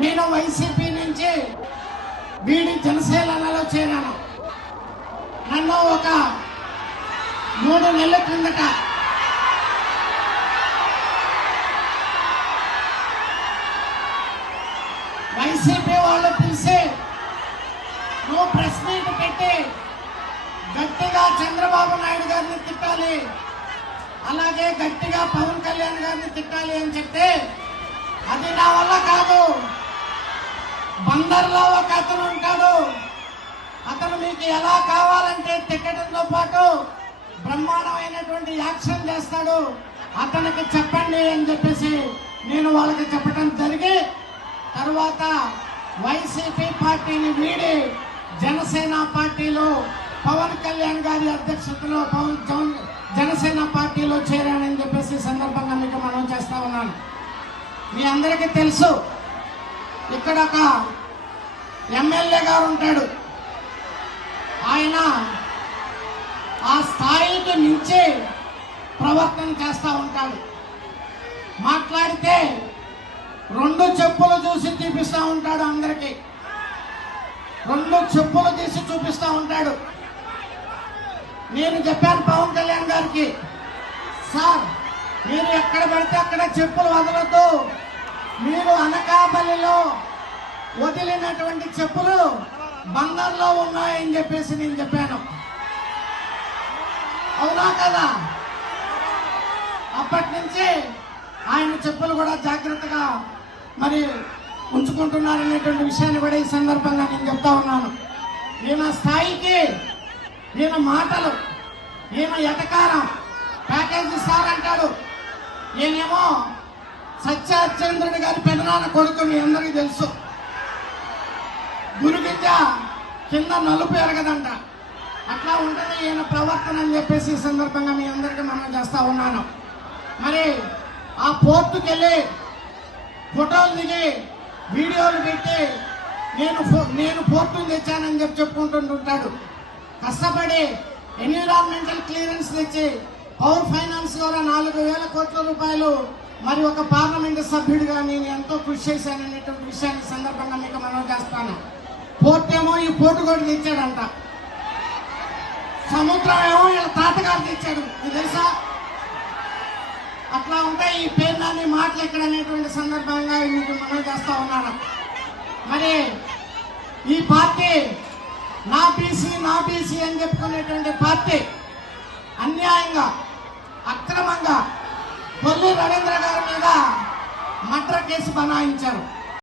నేను వైసీపీ నుంచి వీడి జనసేనలో చేరాను. నన్ను ఒక 3 నెలల క్రిందట వైసీపీ వాళ్ళు పిలిచి నువ్వు ప్రెస్ మీట్ పెట్టి గట్టిగా చంద్రబాబు నాయుడు గారిని తిట్టాలి, అలాగే గట్టిగా పవన్ కళ్యాణ్ గారిని తిట్టాలి అని చెప్తే అది నా వల్ల కాదు. బందర్లో ఒక అతను ఉంటాడు, అతను మీకు ఎలా కావాలంటే తిట్టడంతో పాటు బ్రహ్మాండమైనటువంటి యాక్షన్ చేస్తాడు, అతనికి చెప్పండి అని చెప్పేసి నేను వాళ్ళకి చెప్పడం జరిగి తర్వాత వైసీపీ పార్టీని వీడి జనసేన పార్టీలో పవన్ కళ్యాణ్ గారి అధ్యక్షతలో జనసేన పార్టీలో చేరానని చెప్పేసి సందర్భంగా మీకు మనం చేస్తా ఉన్నాను. మీ అందరికీ తెలుసు, ఇక్కడ ఒక ఎమ్మెల్యే గారు ఉంటాడు. ఆయన ఆ స్థాయికి మించి ప్రవర్తన చేస్తూ ఉంటాడు. మాట్లాడితే 2 చెప్పులు చూసి చూపిస్తూ ఉంటాడు, అందరికీ 2 చెప్పులు తీసి చూపిస్తూ ఉంటాడు. నేను చెప్పాను పవన్ కళ్యాణ్ గారికి, సార్ మీరు ఎక్కడ పడితే అక్కడ చెప్పులు వదలొద్దు, మీరు అనకాపల్లిలో వదిలినటువంటి చెప్పులు బందర్లో ఉన్నాయని చెప్పేసి నేను చెప్పాను. అవునా కదా? అప్పటి నుంచి ఆయన చెప్పులు కూడా జాగ్రత్తగా మరి ఉంచుకుంటున్నారనేటువంటి విషయాన్ని కూడా ఈ సందర్భంగా నేను చెప్తా ఉన్నాను. ఈయన స్థాయికి, ఈయన మాటలు, ఈయన ఎటకారం, ప్యాకేజ్ ఇస్తారంటాడు. ఈయనేమో సత్యచంద్రుడి గారి పెదనాన్న కొడుకు, మీ అందరికీ తెలుసు. గురుగింజ కింద నలుపు ఎరగదంట, అట్లా ఉంటుంది ఈయన ప్రవర్తన అని చెప్పేసి ఈ సందర్భంగా మీ అందరికీ మనం చేస్తా ఉన్నాను. మరి ఆ పోర్టుకి వెళ్ళి ఫోటోలు దిగి వీడియోలు పెట్టి నేను పోర్టును తెచ్చానని చెప్పుకుంటుంటాడు. కష్టపడి ఎన్విరాన్మెంటల్ క్లియరెన్స్ తెచ్చి పవర్ ఫైనాన్స్ ద్వారా 4,000 కోట్ల రూపాయలు మరి ఒక పార్లమెంటు సభ్యుడిగా నేను ఎంతో కృషి చేశాననేటువంటి విషయాన్ని సందర్భంగా మీకు మనం చేస్తాను. పోర్ట్ ఏమో ఈ పోర్టు కూడా తెచ్చాడంట, సముద్రం ఏమో వీళ్ళ తాతగారు తెచ్చాడు, ఇది తెలుసా? అట్లా ఉంటాయి ఈ పేర్నాన్ని మాటలు ఎక్కడ అనేటువంటి సందర్భంగా మీకు మనం చేస్తా ఉన్నాను. మరి ఈ పార్టీ నా బీసీ అని చెప్పుకునేటువంటి పార్టీ అన్యాయంగా, అక్రమంగా కొల్లి రవీంద్ర గారి మీద మర్డర్ కేసు బనాయించారు.